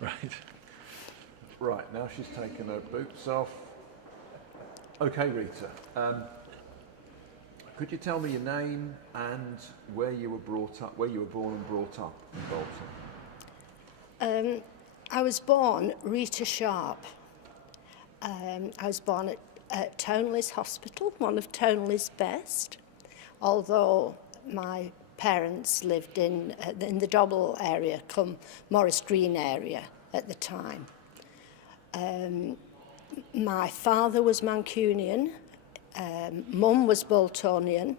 Right. Right, now she's taken her boots off. Okay, Rita. Could you tell me your name and where you were brought up, where you were born and brought up in Bolton? I was born Rita Sharp. I was born at Townley's Hospital, one of Townley's best, although my parents lived in the Dobble area, come Morris Green area at the time. My father was Mancunian, Mum was Boltonian.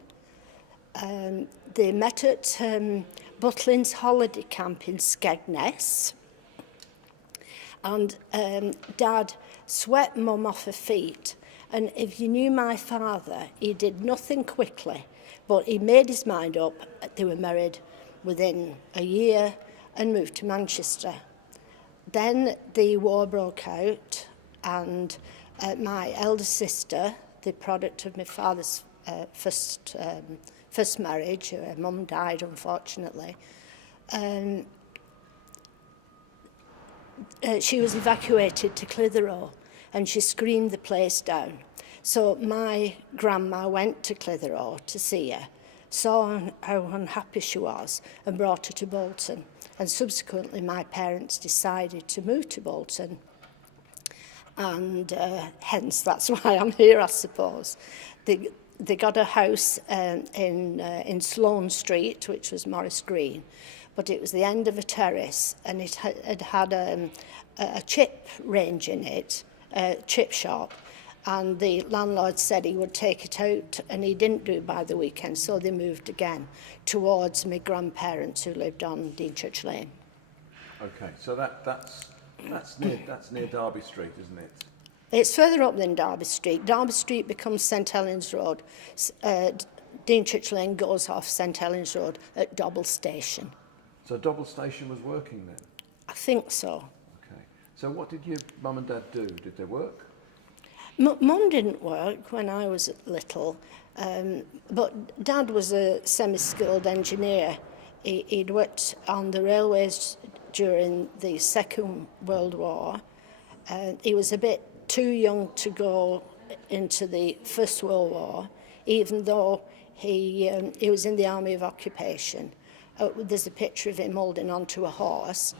They met at Butlins holiday camp in Skegness, and Dad swept Mum off her feet. And if you knew my father, he did nothing quickly, but he made his mind up. They were married within a year and moved to Manchester. Then the war broke out, and my elder sister, the product of my father's first marriage, her mum died unfortunately, she was evacuated to Clitheroe, and she screamed the place down. So my grandma went to Clitheroe to see her, saw how unhappy she was, and brought her to Bolton. And subsequently, my parents decided to move to Bolton. And hence, that's why I'm here, I suppose. They got a house in Sloane Street, which was Morris Green, but it was the end of a terrace, and it had a chip range in it, a chip shop, and the landlord said he would take it out, and he didn't do it by the weekend, so they moved again towards my grandparents who lived on Deanchurch Lane. Okay, so that's near Derby Street, isn't it? It's further up than Derby Street. Derby Street becomes St Helens Road. Deanchurch Lane goes off St Helens Road at Dobble Station. So Dobble Station was working then? I think so. Okay. So what did your mum and dad do? Did they work? Mum didn't work when I was little, but Dad was a semi-skilled engineer. He'd worked on the railways during the Second World War. He was a bit too young to go into the First World War, even though he was in the Army of Occupation. There's a picture of him holding onto a horse.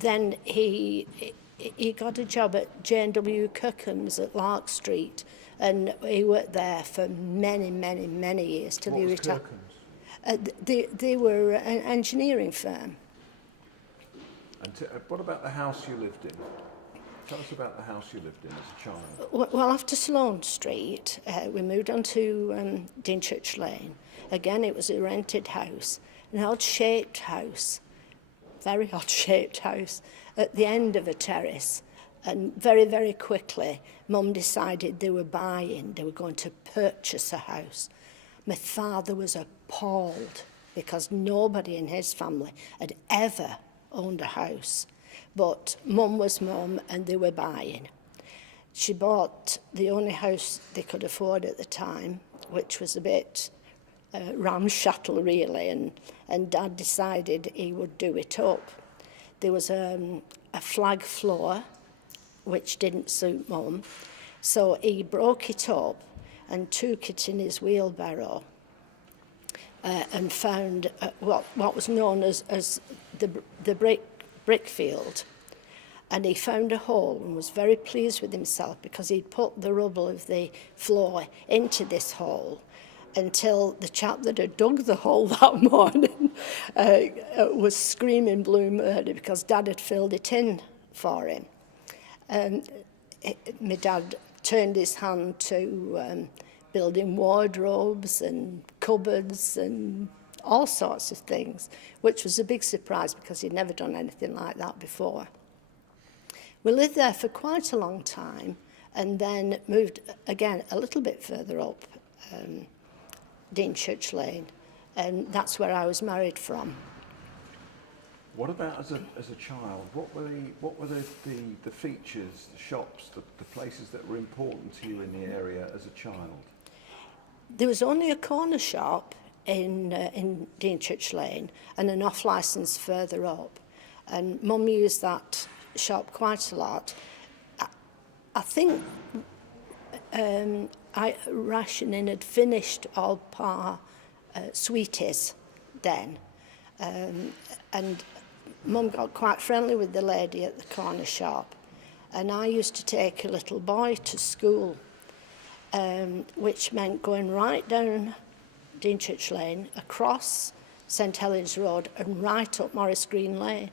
Then he got a job at J&W Kirkham's at Lark Street, and he worked there for many, many, many years till he retired. They were an engineering firm. And what about the house you lived in? Tell us about the house you lived in as a child. Well, after Sloane Street, we moved on to Deanchurch Lane. Again, it was a rented house, an odd-shaped house, very odd-shaped house, at the end of a terrace. And very, very quickly, Mum decided they were going to purchase a house. My father was appalled because nobody in his family had ever owned a house. But Mum was Mum, and they were buying. She bought the only house they could afford at the time, which was a bit ramshackle really, and Dad decided he would do it up. There was a flag floor, which didn't suit Mum, so he broke it up and took it in his wheelbarrow and found what was known as the brick field. And he found a hole and was very pleased with himself because he'd put the rubble of the floor into this hole until the chap that had dug the hole that morning was screaming blue murder because Dad had filled it in for him. My dad turned his hand to building wardrobes and cupboards and all sorts of things, which was a big surprise because he'd never done anything like that before. We lived there for quite a long time and then moved again a little bit further up Deanchurch Lane, and that's where I was married from. What about as a child? What were the features, the shops, the places that were important to you in the area as a child? There was only a corner shop in Deanchurch Lane and an off licence further up. And Mum used that shop quite a lot. I think rationing had finished all par sweeties then. And Mum got quite friendly with the lady at the corner shop. And I used to take a little boy to school, which meant going right down Deanchurch Lane, across St Helens Road and right up Morris Green Lane.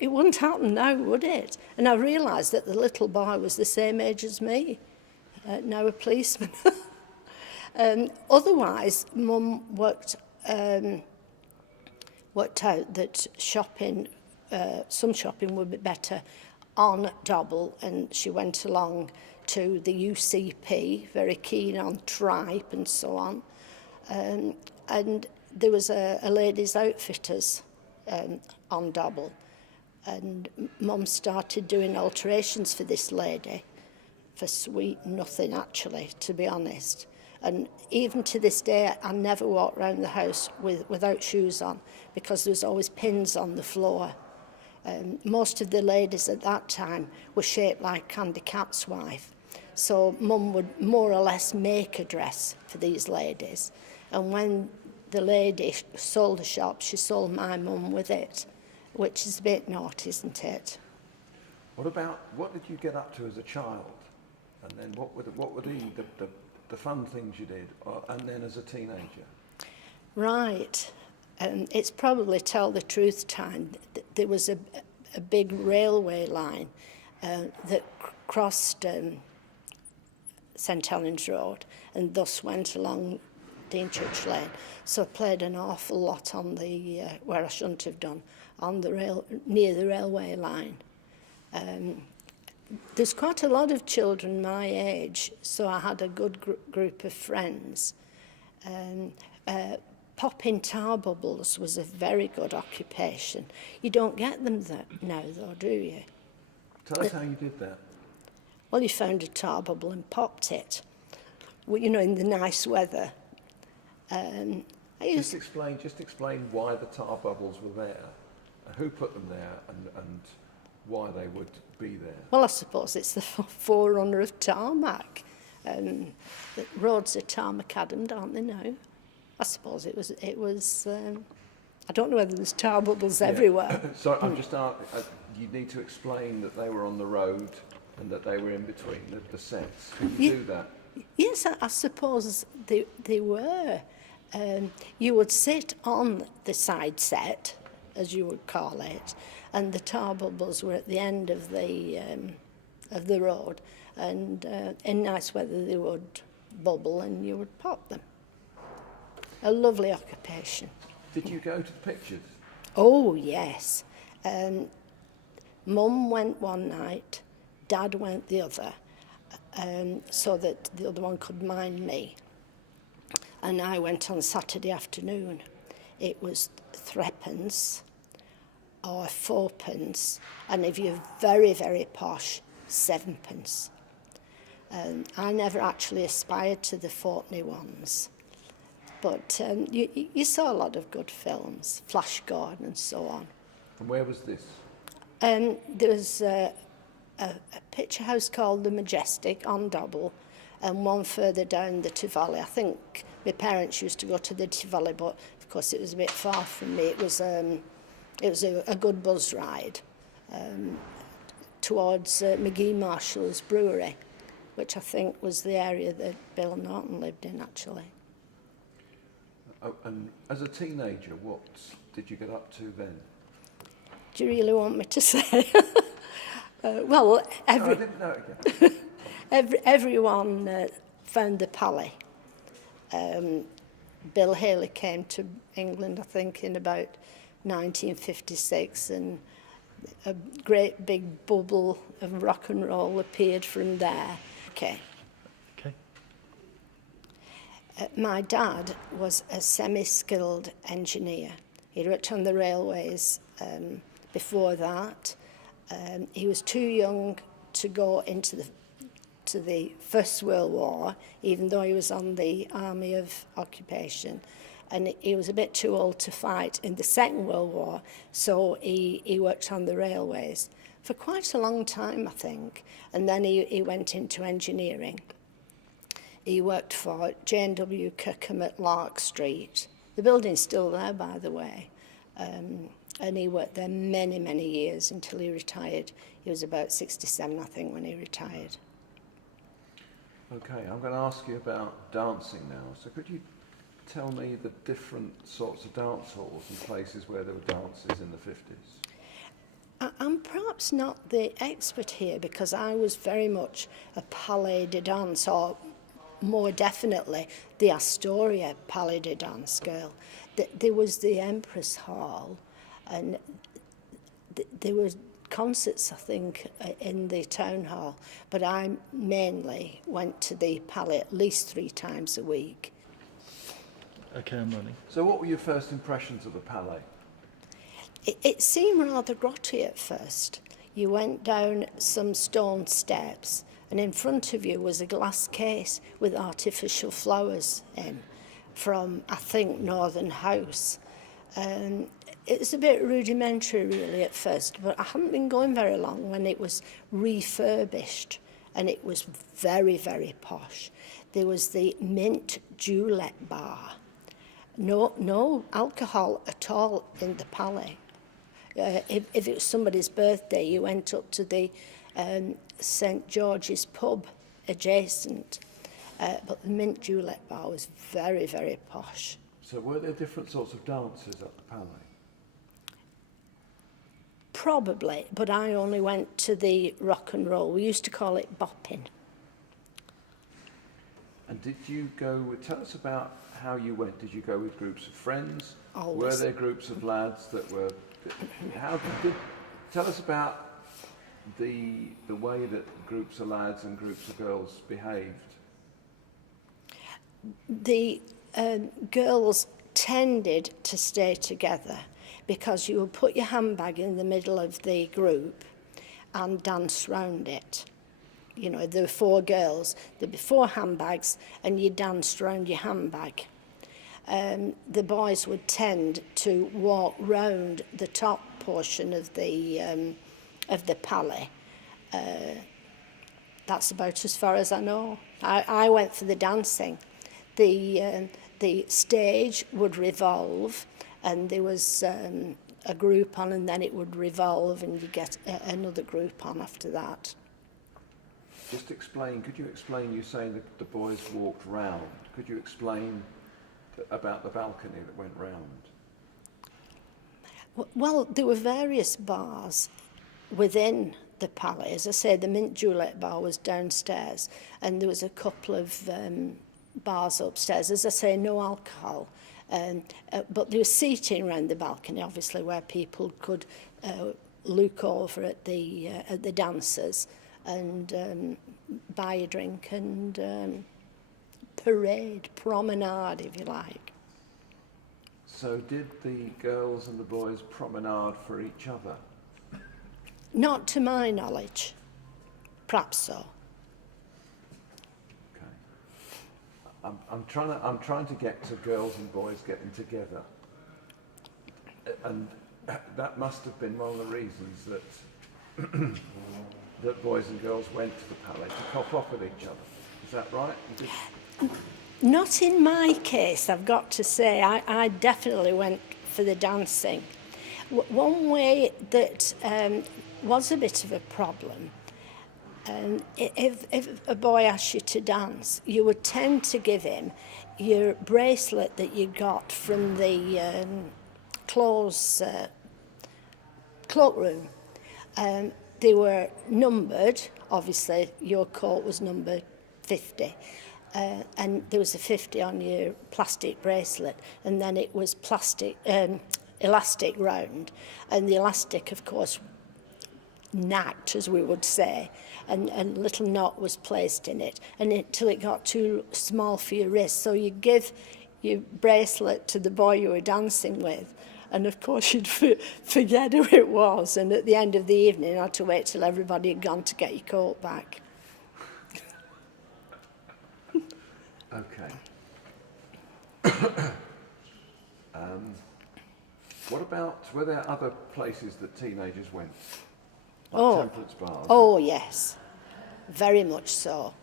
It wouldn't happen now, would it? And I realised that the little boy was the same age as me, now a policeman. Otherwise, Mum worked out that some shopping would be better on Dobble, and she went along to the UCP, very keen on tripe and so on. And there was a ladies' outfitters on Dobble, and Mum started doing alterations for this lady, for sweet nothing actually, to be honest. And even to this day, I never walk around the house without shoes on, because there was always pins on the floor. Most of the ladies at that time were shaped like Candy Cat's wife. So Mum would more or less make a dress for these ladies. And when the lady sold the shop, she sold my mum with it, which is a bit naughty, isn't it? What did you get up to as a child? And then what were the fun things you did, and then as a teenager? Right. It's probably tell the truth time. There was a big railway line that crossed St Helens Road and thus went along Deanchurch Lane. So I played an awful lot on the, where I shouldn't have done, on the near the railway line. There's quite a lot of children my age, so I had a good group of friends. Popping tar bubbles was a very good occupation. You don't get them now, though, do you? Tell us how you did that. Well, you found a tar bubble and popped it, well, you know, in the nice weather. Just explain why the tar bubbles were there, who put them there, and why they would be there. Well, I suppose it's the forerunner of tarmac. The roads are tarmac-addamed, aren't they now? I suppose it was. I don't know whether there's tar bubbles everywhere. So I'm just you need to explain that they were on the road and that they were in between the sets. Could you do that? Yes, I suppose they were. You would sit on the side set, as you would call it, and the tar bubbles were at the end of the road, and in nice weather they would bubble and you would pop them. A lovely occupation. Did you go to the pictures? Oh, yes. Mum went one night, Dad went the other, so that the other one could mind me. And I went on Saturday afternoon. It was threepence or fourpence, and if you're very, very posh, sevenpence. I never actually aspired to the Fortney ones. But you saw a lot of good films, Flash Gordon and so on. And where was this? There was a picture house called The Majestic on Dobble, and one further down the Tivoli. I think my parents used to go to the Tivoli, but of course it was a bit far from me. It was a good buzz ride towards McGee Marshall's brewery, which I think was the area that Bill Norton lived in, actually. And as a teenager, what did you get up to then? Do you really want me to say? Well, I didn't know it again. everyone found the Pally. Bill Haley came to England, I think, in about 1956, and a great big bubble of rock and roll appeared from there. Okay. My dad was a semi-skilled engineer. He worked on the railways before that. He was too young to go into the First World War, even though he was on the Army of Occupation. and he was a bit too old to fight in the Second World War, so he worked on the railways for quite a long time, I think, and then he went into engineering. He worked for J&W Kirkham at Lark Street. The building's still there, by the way. And he worked there many, many years until he retired. He was about 67, I think, when he retired. Okay, I'm going to ask you about dancing now. So could you tell me the different sorts of dance halls and places where there were dances in the 50s? I'm perhaps not the expert here because I was very much a Palais de Danse, or more definitely the Astoria Palais de Danse girl. There was the Empress Hall, and there were concerts, I think, in the town hall, but I mainly went to the Palais at least 3 times a week. Okay, I'm running. So what were your first impressions of the Palais? It seemed rather grotty at first. You went down some stone steps, and in front of you was a glass case with artificial flowers in from, I think, Northern House. It was a bit rudimentary really at first, but I hadn't been going very long when it was refurbished, and it was very, very posh. There was the Mint Julep bar. No alcohol at all in the Palais. If it was somebody's birthday, you went up to the St George's pub adjacent. But the Mint Julep bar was very, very posh. So were there different sorts of dances at the Palais? Probably, but I only went to the rock and roll. We used to call it bopping. And did you go, tell us about how you went. Did you go with groups of friends? Always. Were there groups of lads that were, tell us about the way that groups of lads and groups of girls behaved. The girls tended to stay together because you would put your handbag in the middle of the group and dance round it. You know, there were 4 girls, there'd be 4 handbags, and you danced round your handbag. The boys would tend to walk round the top portion of the Palais. That's about as far as I know. I went for the dancing. The stage would revolve, and there was a group on, and then it would revolve, and you get another group on after that. Just explain, could you explain, you saying that the boys walked round, could you explain about the balcony that went round? Well, there were various bars within the Palais. As I say, the Mint Julep bar was downstairs, and there was a couple of bars upstairs. As I say, no alcohol, but there was seating around the balcony, obviously, where people could look over at the dancers and buy a drink and promenade, if you like. So did the girls and the boys promenade for each other? Not to my knowledge. Perhaps so. Okay. I'm trying to get to girls and boys getting together, and that must have been one of the reasons that that boys and girls went to the Palais, to cop off with each other. Is that right? Not in my case, I've got to say. I definitely went for the dancing. One way that was a bit of a problem, if a boy asked you to dance, you would tend to give him your bracelet that you got from the cloakroom. They were numbered. Obviously, your coat was numbered 50. And there was a 50 on your plastic bracelet, and then it was elastic round, and the elastic, of course, knacked, as we would say, and a little knot was placed in it, and until it got too small for your wrist. So you give your bracelet to the boy you were dancing with, and of course you'd forget who it was, and at the end of the evening you had to wait till everybody had gone to get your coat back. Okay. What about, were there other places that teenagers went? Like Oh. temperance bars? Oh, yes, very much so.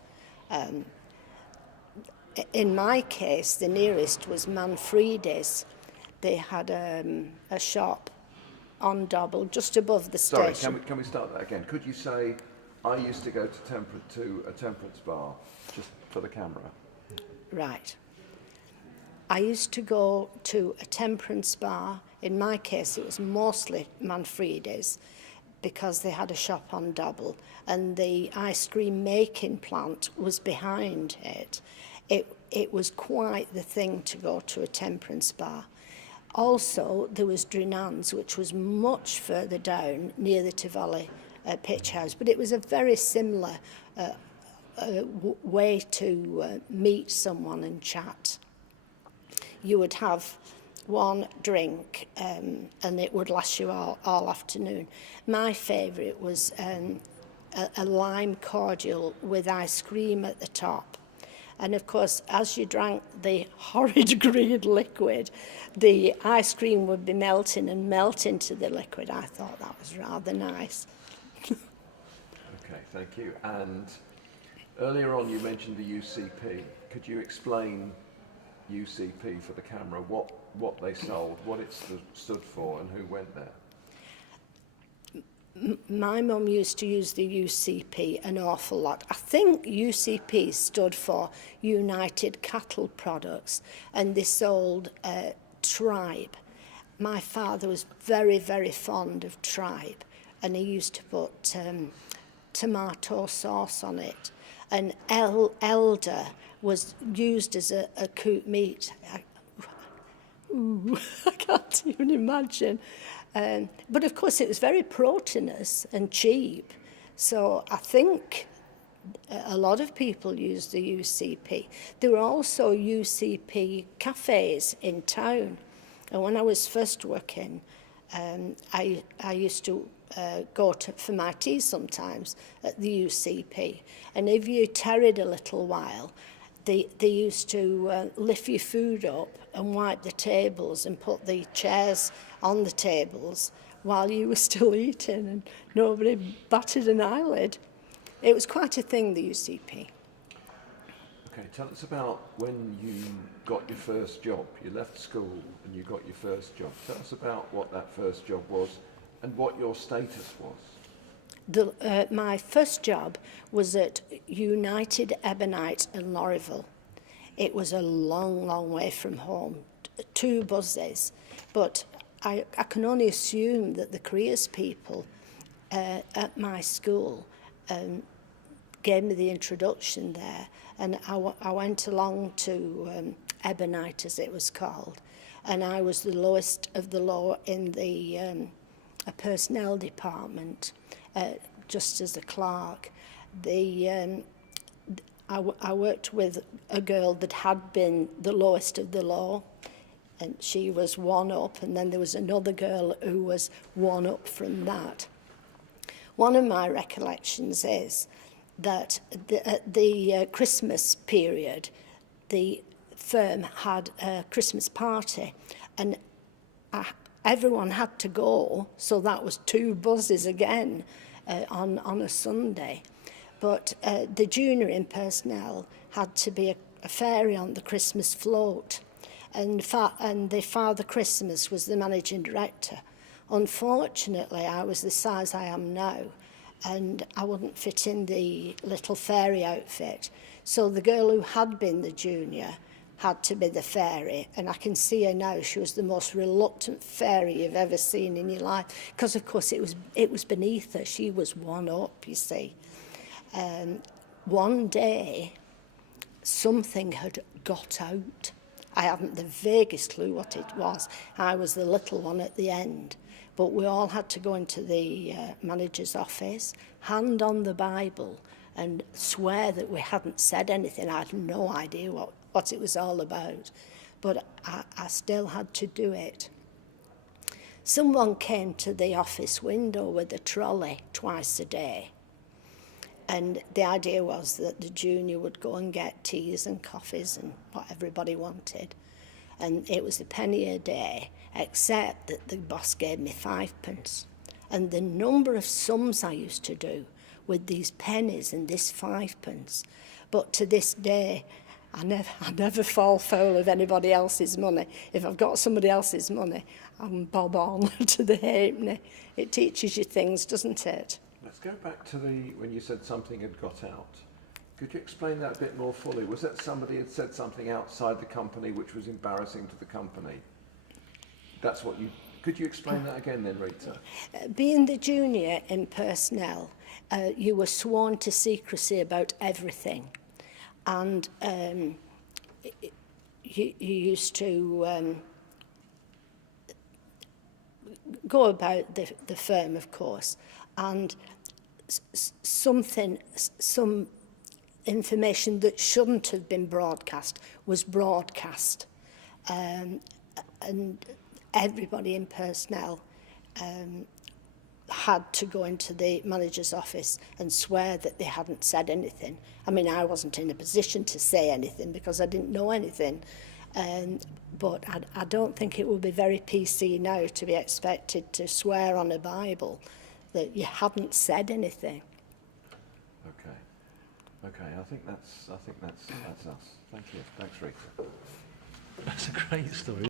In my case, the nearest was Manfredi's. They had a shop on Dobble, just above the Sorry, station. can we start that again? Could you say, I used to go to a temperance bar, just for the camera? Right. I used to go to a temperance bar. In my case, it was mostly Manfredi's because they had a shop on Dobble and the ice cream making plant was behind it. It was quite the thing to go to a temperance bar. Also, there was Drinan's, which was much further down near the Tivoli pitch house, but it was a very similar way to meet someone and chat. You would have one drink and it would last you all afternoon. My favourite was a lime cordial with ice cream at the top. And of course, as you drank the horrid green liquid, the ice cream would be melting and melt into the liquid. I thought that was rather nice. Okay, thank you. And earlier on you mentioned the UCP. Could you explain UCP for the camera, what they sold, what it stood for and who went there? My mum used to use the UCP an awful lot. I think UCP stood for United Cattle Products, and they sold Tribe. My father was very, very fond of Tribe, and he used to put tomato sauce on it. And Elder was used as a cooked meat. I can't even imagine. But of course it was very proteinous and cheap. So I think a lot of people used the UCP. There were also UCP cafes in town. And when I was first working, I used to go for my tea sometimes at the UCP. And if you tarried a little while, they used to lift your food up and wipe the tables and put the chairs on the tables while you were still eating, and nobody batted an eyelid. It was quite a thing, the UCP. Okay, tell us about when you got your first job. You left school and you got your first job. Tell us about what that first job was and what your status was. My first job was at United Ebonite in Lorryville. It was a long, long way from home, 2 buses, but I can only assume that the careers people at my school gave me the introduction there, and I went along to Ebonite, as it was called, and I was the lowest of the low in the personnel department, just as a clerk. I worked with a girl that had been the lowest of the low, and she was 1 up, and then there was another girl who was 1 up from that. One of my recollections is that at the Christmas period, the firm had a Christmas party, and everyone had to go, so that was 2 buses again on a Sunday. But the junior in personnel had to be a fairy on the Christmas float, and the Father Christmas was the managing director. Unfortunately, I was the size I am now, and I wouldn't fit in the little fairy outfit. So the girl who had been the junior had to be the fairy, and I can see her now. She was the most reluctant fairy you've ever seen in your life, because of course it was beneath her. She was 1 up, you see. One day, something had got out. I haven't the vaguest clue what it was. I was the little one at the end. But we all had to go into the manager's office, hand on the Bible, and swear that we hadn't said anything. I had no idea what it was all about. But I still had to do it. Someone came to the office window with a trolley twice a day. And the idea was that the junior would go and get teas and coffees and what everybody wanted. and it was a penny a day, except that the boss gave me 5p. And the number of sums I used to do with these pennies and this 5p. But to this day, I never fall foul of anybody else's money. If I've got somebody else's money, I'm bob on to the halfpenny. It teaches you things, doesn't it? Let's go back to when you said something had got out. Could you explain that a bit more fully? Was that somebody had said something outside the company which was embarrassing to the company? That's what you... Could you explain that again then, Rita? Being the junior in personnel, you were sworn to secrecy about everything. And you used to go about the firm, of course, and some information that shouldn't have been broadcast was broadcast. And everybody in personnel had to go into the manager's office and swear that they hadn't said anything. I mean, I wasn't in a position to say anything because I didn't know anything. But I don't think it would be very PC now to be expected to swear on a Bible that you hadn't said anything. Okay, I think that's us. Thank you. Thanks, Rita. That's a great story.